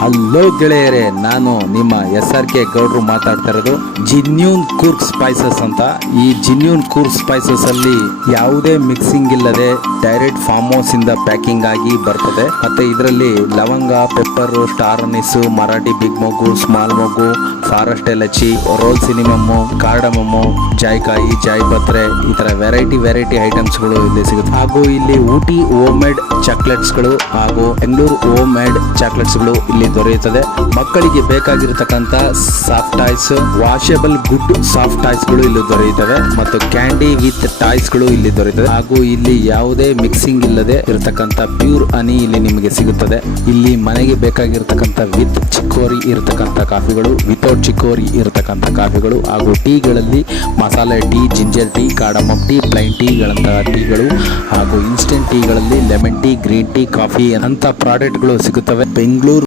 Hello ಗೆಳೆಯರೇ, ನಾನು ನಿಮ್ಮ SRK ಗೌಡ್ರು ಮಾತಾಡ್ತಾ ಇರೋದು. ಜಿನ್ಯೂನ್ ಕೂರ್ಗ್ ಸ್ಪೈಸಸ್ ಅಂತ. ಈ ಜಿನ್ಯೂನ್ ಕೂರ್ಗ್ ಸ್ಪೈಸಸ್ ಅಲ್ಲಿ ಯಾವುದೇ ಮಿಕ್ಸಿಂಗ್ ಇಲ್ಲದೆ ಡೈರೆಕ್ಟ್ ಫಾರ್ಮ್ ಹೌಸ್ ಇಂದ ಪ್ಯಾಕಿಂಗ್ ಆಗಿ ಬರ್ತದೆ. ಮತ್ತೆ ಇದರಲ್ಲಿ ಲವಂಗ, pepper, star anise, Marathi big ಮೊಗ್ಗು, ಸ್ಮಾಲ್ ಮೊಗ್ಗು, ಫಾರೆಸ್ಟ್ ಎಲಚಿ, ರೋಲ್ ಸಿನಿಮಮ್ಮು, ಕಾರ್ಡಮಮ್ಮು, ಜಾಯ್ಕಾಯಿ, ಜಾಯ್ಪತ್ರೆ, ಈ ತರ ವೆರೈಟಿ ಐಟಮ್ಸ್ಗಳು ಇಲ್ಲಿ ಸಿಗುತ್ತೆ. ಹಾಗೂ ಇಲ್ಲಿ ಊಟಿ ಹೋಮ್ ಮೇಡ್ ಚಾಕ್ಲೇಟ್ಸ್ಗಳು ಹಾಗೂ ಬೆಂಗಳೂರು ಹೋಮ್ ಮೇಡ್ ಚಾಕ್ಲೇಟ್ಸ್ಗಳು ಇಲ್ಲಿ ದೊರೆಯುತ್ತದೆ. ಮಕ್ಕಳಿಗೆ ಬೇಕಾಗಿರತಕ್ಕಂತ soft toys, washable good soft ಟಾಯ್ಸ್ಗಳು ಇಲ್ಲಿ ದೊರೆಯುತ್ತವೆ ಮತ್ತು ಕ್ಯಾಂಡಿ ವಿತ್ ಟಾಯ್ಸ್ಗಳು ಇಲ್ಲಿ ದೊರೆಯುತ್ತದೆ. ಹಾಗೂ ಇಲ್ಲಿ ಯಾವುದೇ ಮಿಕ್ಸಿಂಗ್ ಇಲ್ಲದೆ ಇರತಕ್ಕಂತ ಪ್ಯೂರ್ ಹನಿ ಇಲ್ಲಿ ನಿಮಗೆ ಸಿಗುತ್ತದೆ. ಇಲ್ಲಿ ಮನೆಗೆ ಬೇಕಾಗಿರತಕ್ಕಂತ ವಿತ್ ಚಿಕ್ಕೋರಿ ಇರತಕ್ಕಂತ ಕಾಫಿಗಳು, ವಿತೌಟ್ ಚಿಕ್ಕೋರಿ ಇರತಕ್ಕಂತ ಕಾಫಿಗಳು, ಹಾಗೂ ಟೀಗಳಲ್ಲಿ masala tea, ginger tea, cardamom tea, plain ಟೀಗಳಂತಹ ಟೀಗಳು, ಹಾಗೂ ಇನ್ಸ್ಟೆಂಟ್ ಟೀಗಳಲ್ಲಿ lemon tea, green tea, coffee ಅಂತ ಪ್ರಾಡಕ್ಟ್ಗಳು ಸಿಗುತ್ತವೆ. ಬೆಂಗಳೂರು